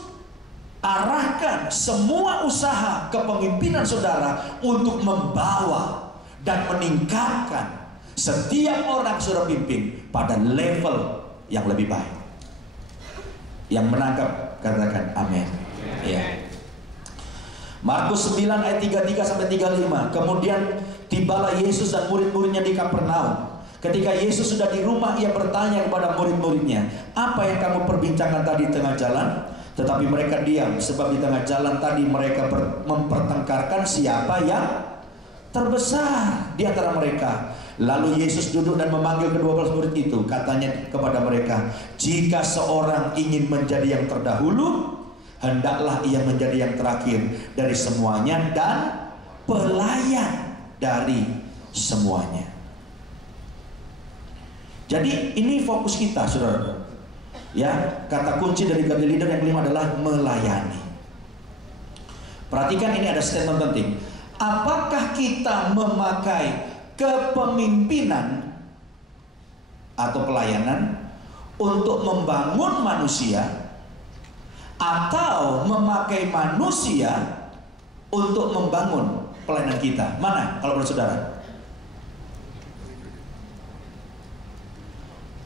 arahkan semua usaha kepemimpinan saudara untuk membawa dan meningkatkan setiap orang saudara pimpin pada level yang lebih baik. Yang menangkap katakan amin. Ya. Markus 9 ayat 33 sampai 35. Kemudian tibalah Yesus dan murid-muridnya di Kapernaum. Ketika Yesus sudah di rumah, ia bertanya kepada murid-muridnya, "Apa yang kamu perbincangkan tadi di tengah jalan?" Tetapi mereka diam, sebab di tengah jalan tadi mereka mempertengkarkan siapa yang terbesar di antara mereka. Lalu Yesus duduk dan memanggil ke-12 murid itu. Katanya kepada mereka, "Jika seorang ingin menjadi yang terdahulu, hendaklah ia menjadi yang terakhir dari semuanya dan pelayan dari semuanya." Jadi ini fokus kita, saudara. Ya, kata kunci dari godly leader yang kelima adalah melayani. Perhatikan, ini ada statement penting. Apakah kita memakai kepemimpinan atau pelayanan untuk membangun manusia, atau memakai manusia untuk membangun pelayanan kita? Mana kalau menurut saudara?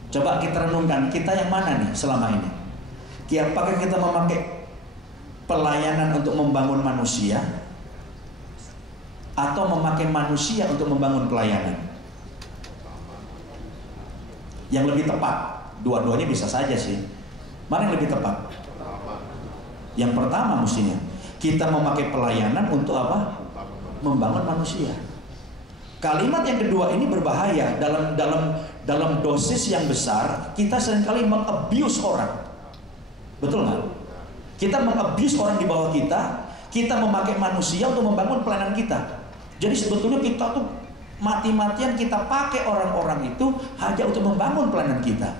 Coba kita renungkan, kita yang mana nih selama ini? Apakah kita memakai pelayanan untuk membangun manusia, atau memakai manusia untuk membangun pelayanan? Yang lebih tepat, dua-duanya bisa saja sih. Mana yang lebih tepat? Yang pertama mestinya. Kita memakai pelayanan untuk apa? Membangun manusia. Kalimat yang kedua ini berbahaya. Dalam dosis yang besar, kita seringkali mengabuse orang. Betul nggak? Kita mengabuse orang di bawah kita. Kita memakai manusia untuk membangun pelayanan kita. Jadi sebetulnya kita tuh mati-matian kita pakai orang-orang itu hanya untuk membangun pelayanan kita.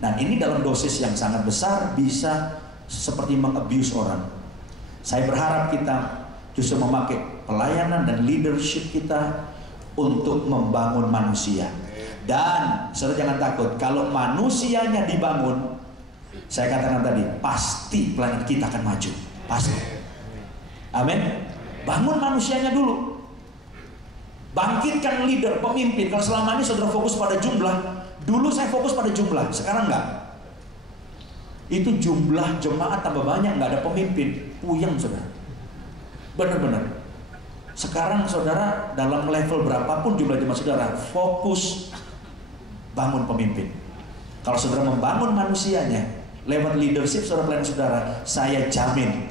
Nah, ini dalam dosis yang sangat besar bisa seperti mengabuse orang. Saya berharap kita justru memakai pelayanan dan leadership kita untuk membangun manusia. Dan saudara jangan takut, kalau manusianya dibangun, saya katakan tadi, pasti pelayanan kita akan maju. Pasti. Amin. Bangun manusianya dulu. Bangkitkan leader, pemimpin. Kalau selama ini saudara fokus pada jumlah, dulu saya fokus pada jumlah, sekarang enggak. Itu jumlah jemaat tambah banyak, nggak ada pemimpin, puyeng saudara. Benar-benar. Sekarang saudara dalam level berapapun jumlah jemaat saudara, fokus bangun pemimpin. Kalau saudara membangun manusianya lewat leadership saudara, pelayanan saudara, saya jamin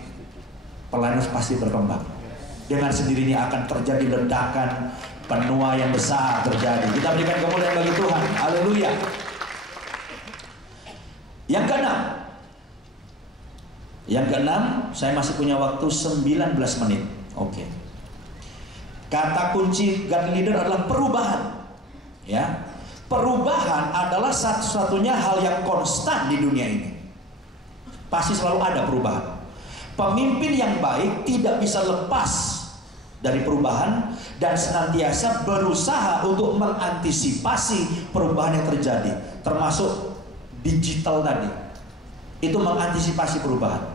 pelayanan pasti berkembang. Dengan sendirinya akan terjadi ledakan penuaian besar terjadi. Kita berikan kemuliaan bagi Tuhan. Haleluya. Yang keenam, saya masih punya waktu 19 menit. Oke. Kata kunci godly leader adalah perubahan. Ya. Perubahan adalah satu-satunya hal yang konstan di dunia ini. Pasti selalu ada perubahan. Pemimpin yang baik tidak bisa lepas dari perubahan dan senantiasa berusaha untuk mengantisipasi perubahan yang terjadi, termasuk digital tadi. Itu mengantisipasi perubahan.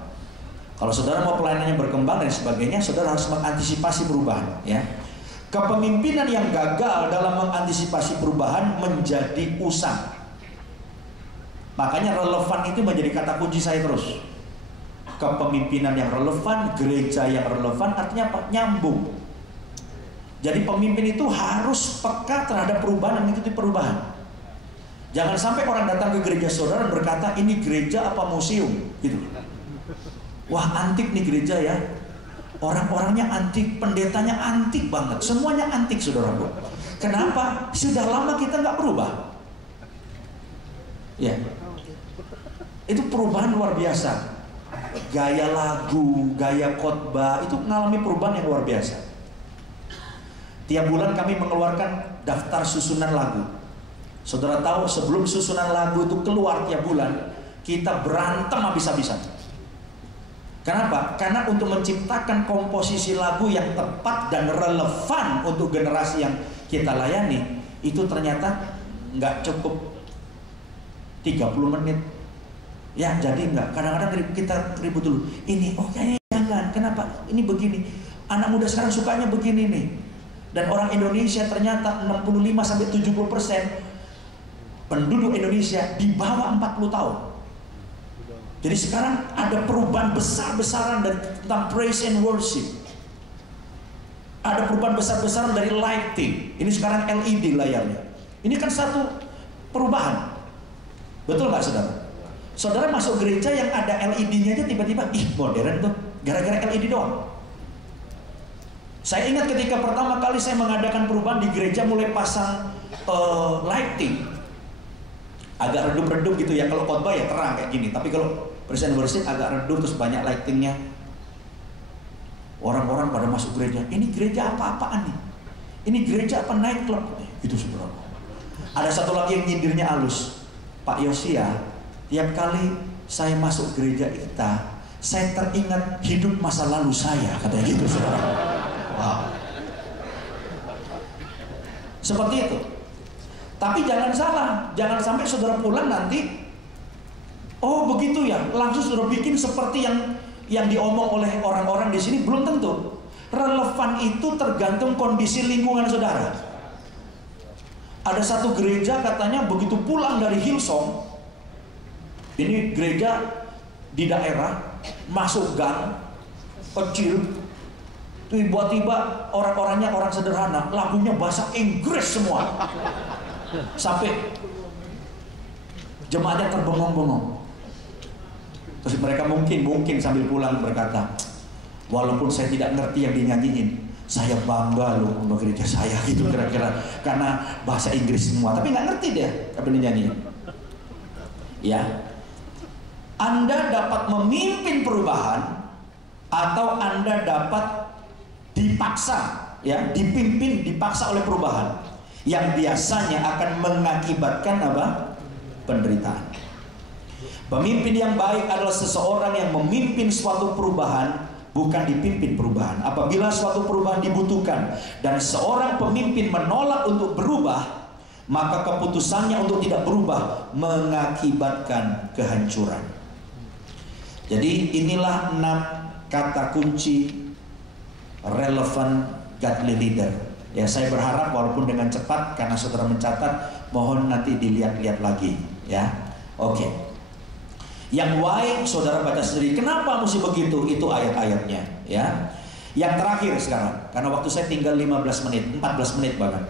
Kalau saudara mau pelayanannya berkembang dan sebagainya, saudara harus mengantisipasi perubahan, ya. Kepemimpinan yang gagal dalam mengantisipasi perubahan menjadi usang. Makanya relevan itu menjadi kata kunci saya terus. Kepemimpinan yang relevan, gereja yang relevan, artinya apa? Nyambung. Jadi pemimpin itu harus peka terhadap perubahan dan mengikuti perubahan. Jangan sampai orang datang ke gereja saudara dan berkata, ini gereja apa museum, gitu. Wah, antik nih gereja ya. Orang-orangnya antik, pendetanya antik banget, semuanya antik saudaraku. Kenapa? Sudah lama kita nggak berubah. Ya, itu perubahan luar biasa. gaya lagu, gaya khotbah itu mengalami perubahan yang luar biasa. Tiap bulan kami mengeluarkan daftar susunan lagu. Saudara tahu sebelum susunan lagu itu keluar tiap bulan, kita berantem habis-habisan. Kenapa? Karena untuk menciptakan komposisi lagu yang tepat dan relevan untuk generasi yang kita layani, itu ternyata nggak cukup 30 menit. Ya jadi enggak, kadang-kadang kita ribut dulu. Ini, oh kayaknya jangan, kenapa? Ini begini, anak muda sekarang sukanya begini nih. Dan orang Indonesia ternyata 65-70% penduduk Indonesia di bawah 40 tahun. Jadi sekarang ada perubahan besar-besaran dari tentang praise and worship. Ada perubahan besar-besaran dari lighting. Ini sekarang LED layarnya. Ini kan satu perubahan. Betul nggak saudara? Saudara masuk gereja yang ada LED-nya aja tiba-tiba, ih modern tuh, gara-gara LED doang. Saya ingat ketika pertama kali saya mengadakan perubahan di gereja, mulai pasang lighting. Agak redup-redup gitu ya, kalau khotbah ya terang kayak gini. Tapi kalau present worship agak redup, terus banyak lightingnya. Orang-orang pada masuk gereja, ini gereja apa-apaan nih? Ini gereja apa nightclub? Itu saudara. Ada satu lagi yang nyindirnya halus. Pak Yosia, tiap kali saya masuk gereja kita, saya teringat hidup masa lalu saya, katanya gitu saudara. Wow. Seperti itu. Tapi jangan salah, jangan sampai saudara pulang nanti, oh begitu ya, langsung saudara bikin seperti yang diomong oleh orang-orang di sini. Belum tentu. Relevan itu tergantung kondisi lingkungan saudara. Ada satu gereja katanya begitu pulang dari Hillsong, ini gereja di daerah, masuk gang kecil, tiba-tiba orang-orangnya orang sederhana, lagunya bahasa Inggris semua, sampai jemaatnya terbengong-bengong. Terus mereka mungkin sambil pulang berkata, walaupun saya tidak ngerti yang dinyanyiin, saya bangga loh sama gereja saya, gitu kira-kira, karena bahasa Inggris semua, tapi nggak ngerti dia apa dinyanyiin. Ya, Anda dapat memimpin perubahan atau Anda dapat dipaksa, ya, dipaksa oleh perubahan yang biasanya akan mengakibatkan apa? Penderitaan. Pemimpin yang baik adalah seseorang yang memimpin suatu perubahan, bukan dipimpin perubahan. Apabila suatu perubahan dibutuhkan dan seorang pemimpin menolak untuk berubah, maka keputusannya untuk tidak berubah mengakibatkan kehancuran. Jadi inilah 6 kata kunci relevant godly leader. Ya, saya berharap walaupun dengan cepat, karena saudara mencatat, mohon nanti dilihat-lihat lagi, ya. Oke. Yang why saudara baca sendiri. Kenapa mesti begitu? Itu ayat-ayatnya, ya. Yang terakhir sekarang, karena waktu saya tinggal 15 menit, 14 menit bahkan.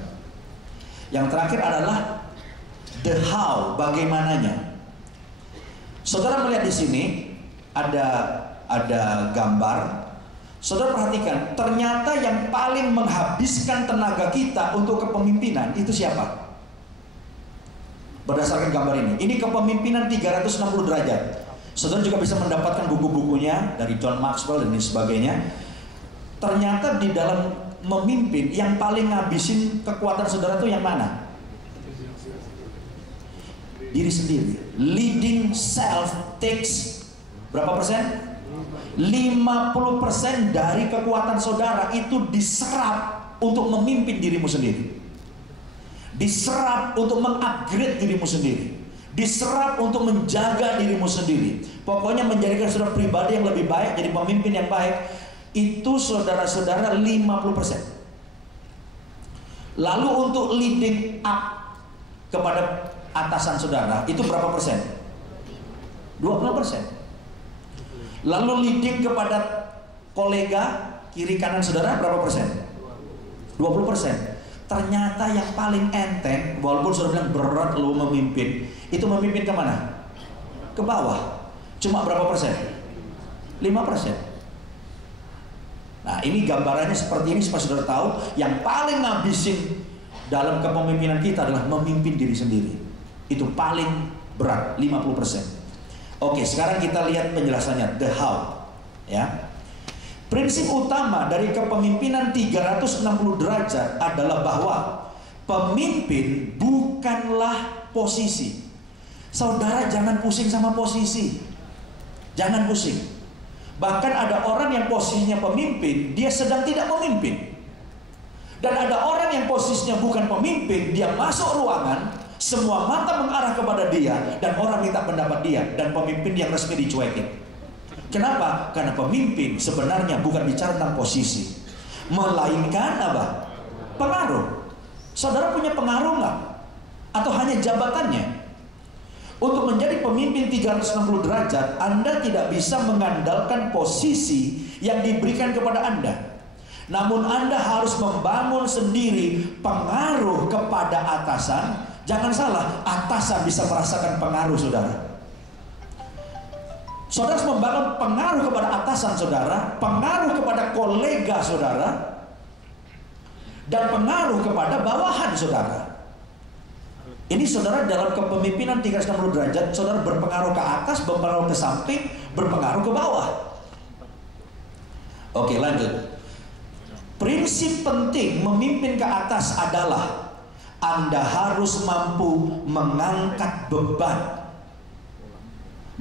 Yang terakhir adalah the how, bagaimananya. Saudara melihat di sini ada gambar. Saudara perhatikan, ternyata yang paling menghabiskan tenaga kita untuk kepemimpinan itu siapa? Berdasarkan gambar ini kepemimpinan 360 derajat. Saudara juga bisa mendapatkan buku-bukunya dari John Maxwell dan sebagainya. Ternyata di dalam memimpin yang paling ngabisin kekuatan saudara itu yang mana? Diri sendiri. Leading self takes berapa persen? 50% dari kekuatan saudara itu diserap untuk memimpin dirimu sendiri. Diserap untuk mengupgrade dirimu sendiri. Diserap untuk menjaga dirimu sendiri. Pokoknya menjadikan saudara pribadi yang lebih baik, jadi pemimpin yang baik. Itu saudara-saudara 50%. Lalu untuk leading up kepada atasan saudara, itu berapa persen? 20%. Lalu leading kepada kolega kiri kanan saudara berapa persen? 20%. Ternyata yang paling enteng, walaupun saudara bilang berat lo memimpin, itu memimpin kemana? Ke bawah. Cuma berapa persen? 5%. Nah, ini gambarannya seperti ini supaya saudara tahu, yang paling ngabisin dalam kepemimpinan kita adalah memimpin diri sendiri. Itu paling berat, 50%. Oke, sekarang kita lihat penjelasannya, the how. Ya. Prinsip utama dari kepemimpinan 360 derajat adalah bahwa pemimpin bukanlah posisi. Saudara jangan pusing sama posisi. Jangan pusing. Bahkan ada orang yang posisinya pemimpin, dia sedang tidak memimpin. Dan ada orang yang posisinya bukan pemimpin, dia masuk ruangan, semua mata mengarah kepada dia, dan orang minta pendapat dia, dan pemimpin yang resmi dicuekin. Kenapa? Karena pemimpin sebenarnya bukan bicara tentang posisi, melainkan apa? Pengaruh. Saudara punya pengaruh nggak? Atau hanya jabatannya? Untuk menjadi pemimpin 360 derajat, Anda tidak bisa mengandalkan posisi yang diberikan kepada Anda. Namun Anda harus membangun sendiri pengaruh kepada atasan. Jangan salah, atasan bisa merasakan pengaruh saudara. Saudara harus membangun pengaruh kepada atasan saudara, pengaruh kepada kolega saudara, dan pengaruh kepada bawahan saudara. Ini saudara dalam kepemimpinan 360 derajat, saudara berpengaruh ke atas, berpengaruh ke samping, berpengaruh ke bawah. Oke, lanjut. Prinsip penting memimpin ke atas adalah Anda harus mampu mengangkat beban.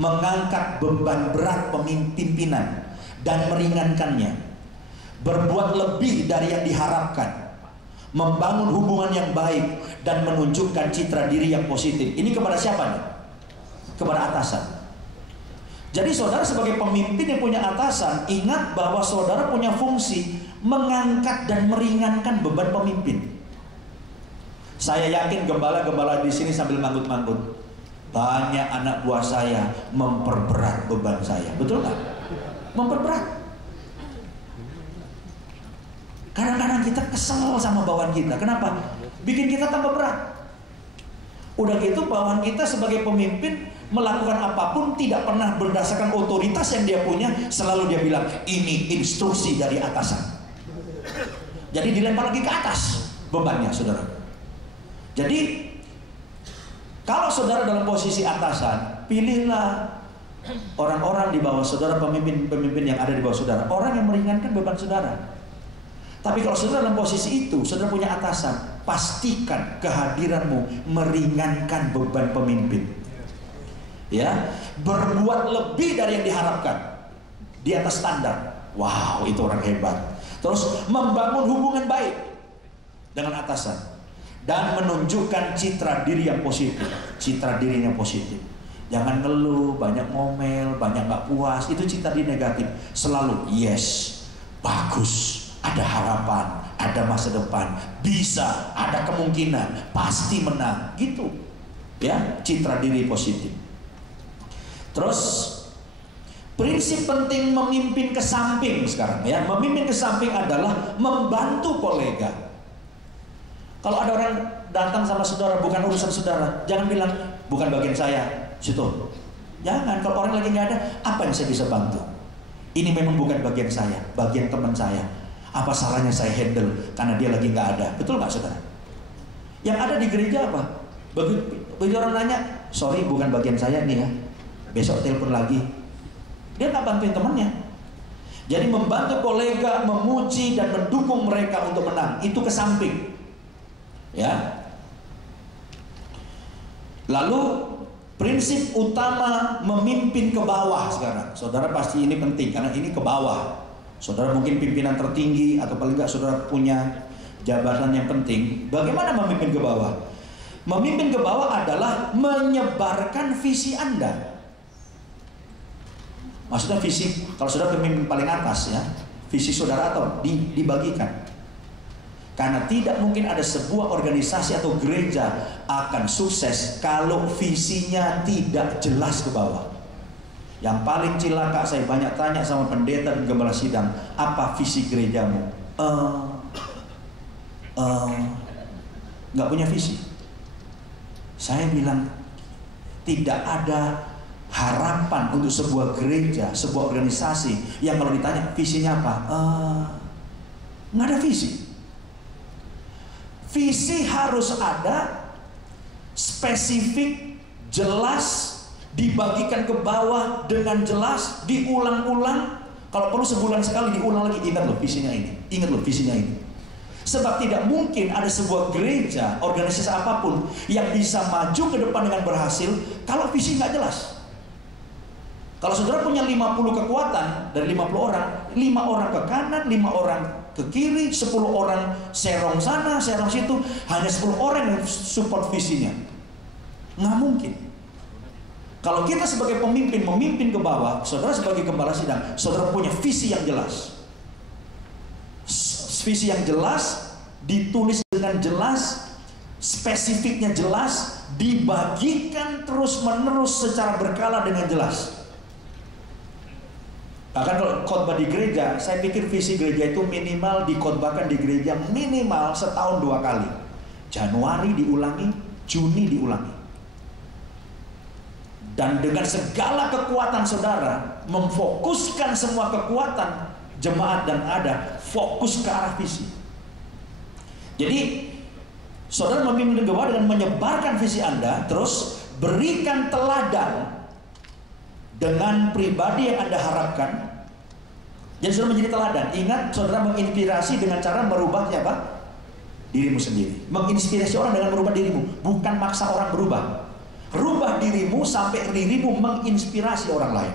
Mengangkat beban berat pimpinan dan meringankannya. Berbuat lebih dari yang diharapkan. Membangun hubungan yang baik dan menunjukkan citra diri yang positif. Ini kepada siapa nih? Kepada atasan. Jadi saudara sebagai pemimpin yang punya atasan, ingat bahwa saudara punya fungsi mengangkat dan meringankan beban pemimpin. Saya yakin gembala-gembala di sini sambil manggut-manggut. Banyak anak buah saya memperberat beban saya. Betul nggak? Memperberat. Kadang-kadang kita kesel sama bawahan kita. Kenapa? Bikin kita tambah berat. Udah gitu bawahan kita sebagai pemimpin melakukan apapun tidak pernah berdasarkan otoritas yang dia punya. Selalu dia bilang, ini instruksi dari atasan. Jadi dilempar lagi ke atas bebannya saudara. Jadi kalau saudara dalam posisi atasan, pilihlah orang-orang di bawah saudara, pemimpin-pemimpin yang ada di bawah saudara, orang yang meringankan beban saudara. Tapi kalau saudara dalam posisi itu, saudara punya atasan, pastikan kehadiranmu meringankan beban pemimpin. Ya, berbuat lebih dari yang diharapkan, di atas standar. Wow, itu orang hebat. Terus membangun hubungan baik dengan atasan dan menunjukkan citra diri yang positif, citra diri yang positif. Jangan ngeluh, banyak ngomel, banyak nggak puas, itu citra diri negatif. Selalu yes, bagus. Ada harapan, ada masa depan, bisa, ada kemungkinan, pasti menang, gitu. Ya, citra diri positif. Terus prinsip penting memimpin ke samping sekarang ya. Memimpin ke samping adalah membantu kolega. Kalau ada orang datang sama saudara bukan urusan saudara, jangan bilang bukan bagian saya, situ. Jangan, kalau orang lagi nggak ada, apa yang saya bisa bantu? Ini memang bukan bagian saya, bagian teman saya. Apa salahnya saya handle karena dia lagi nggak ada? Betul nggak saudara? Yang ada di gereja apa? Begitu orang nanya, sorry bukan bagian saya nih ya, besok telepon lagi. Dia nggak bantuin temannya. Jadi membantu kolega, memuji dan mendukung mereka untuk menang, itu ke samping. Ya. Lalu prinsip utama memimpin ke bawah sekarang. Saudara pasti ini penting karena ini ke bawah. Saudara mungkin pimpinan tertinggi atau paling nggak saudara punya jabatan yang penting. Bagaimana memimpin ke bawah? Memimpin ke bawah adalah menyebarkan visi Anda. Maksudnya visi, kalau saudara pemimpin paling atas ya, visi saudara atau dibagikan. Karena tidak mungkin ada sebuah organisasi atau gereja akan sukses kalau visinya tidak jelas ke bawah. Yang paling cilaka, saya banyak tanya sama pendeta dan gembala sidang, apa visi gerejamu? Nggak punya visi. Saya bilang tidak ada harapan untuk sebuah gereja, sebuah organisasi yang kalau ditanya visinya apa, nggak ada visi. Visi harus ada, spesifik, jelas, dibagikan ke bawah dengan jelas, diulang-ulang. Kalau perlu sebulan sekali diulang lagi, ingat loh visinya ini, ingat loh visinya ini. Sebab tidak mungkin ada sebuah gereja, organisasi apapun yang bisa maju ke depan dengan berhasil kalau visi nggak jelas. Kalau saudara punya 50 kekuatan dari 50 orang, 5 orang ke kanan, 5 orang ke kiri, 10 orang serong sana, serong situ, hanya 10 orang yang support visinya. Nggak mungkin. Kalau kita sebagai pemimpin memimpin ke bawah, saudara sebagai gembala sidang, saudara punya visi yang jelas. Visi yang jelas, ditulis dengan jelas, spesifiknya jelas, dibagikan terus-menerus secara berkala dengan jelas. Bahkan kalau khotbah di gereja, saya pikir visi gereja itu minimal dikhotbahkan di gereja minimal setahun 2 kali. Januari diulangi, Juni diulangi. Dan dengan segala kekuatan saudara, memfokuskan semua kekuatan jemaat dan ada, fokus ke arah visi. Jadi saudara memimpin gembala dengan menyebarkan visi Anda, terus berikan teladan dengan pribadi yang Anda harapkan. Jadi saudara menjadi teladan. Ingat, saudara menginspirasi dengan cara merubah siapa? Dirimu sendiri. Menginspirasi orang dengan merubah dirimu, bukan maksa orang berubah. Rubah dirimu sampai dirimu menginspirasi orang lain.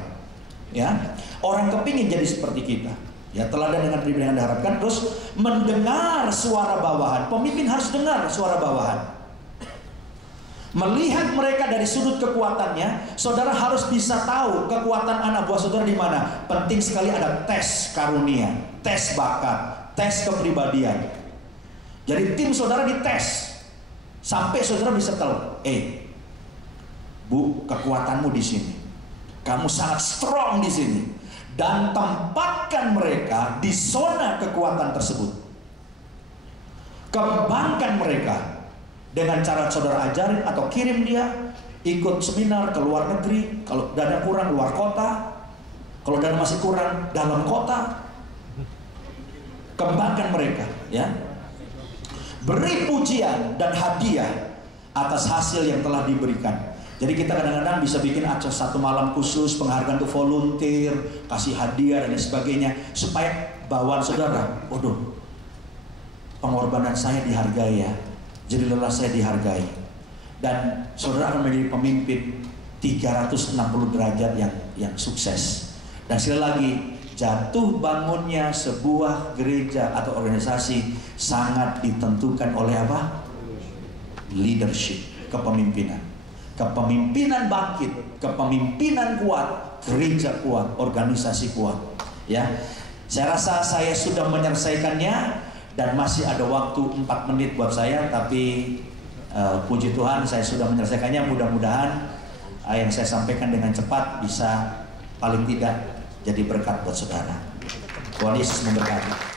Ya, orang kepingin jadi seperti kita. Ya, teladan dengan pribadi yang Anda harapkan. Terus mendengar suara bawahan. Pemimpin harus dengar suara bawahan. Melihat mereka dari sudut kekuatannya, saudara harus bisa tahu kekuatan anak buah saudara di mana. Penting sekali ada tes karunia, tes bakat, tes kepribadian. Jadi tim saudara dites sampai saudara bisa tahu, Bu, kekuatanmu di sini. Kamu sangat strong di sini. Dan tempatkan mereka di zona kekuatan tersebut. Kembangkan mereka dengan cara saudara ajarin atau kirim dia ikut seminar ke luar negeri. Kalau dana kurang luar kota, kalau dana masih kurang dalam kota. Kembangkan mereka, ya. Beri pujian dan hadiah atas hasil yang telah diberikan. Jadi kita kadang-kadang bisa bikin acara satu malam khusus, penghargaan untuk volunteer, kasih hadiah dan sebagainya, supaya bawaan saudara, waduh, pengorbanan saya dihargai ya, jadi lelah saya dihargai. Dan saudara akan menjadi pemimpin 360 derajat yang sukses. Dan sekali lagi, jatuh bangunnya sebuah gereja atau organisasi sangat ditentukan oleh apa? Leadership, kepemimpinan. Kepemimpinan bangkit, kepemimpinan kuat, gereja kuat, organisasi kuat. Ya, saya rasa saya sudah menyelesaikannya dan masih ada waktu 4 menit buat saya, tapi puji Tuhan saya sudah menyelesaikannya. Mudah-mudahan yang saya sampaikan dengan cepat bisa paling tidak jadi berkat buat saudara. Tuhan Yesus memberkati.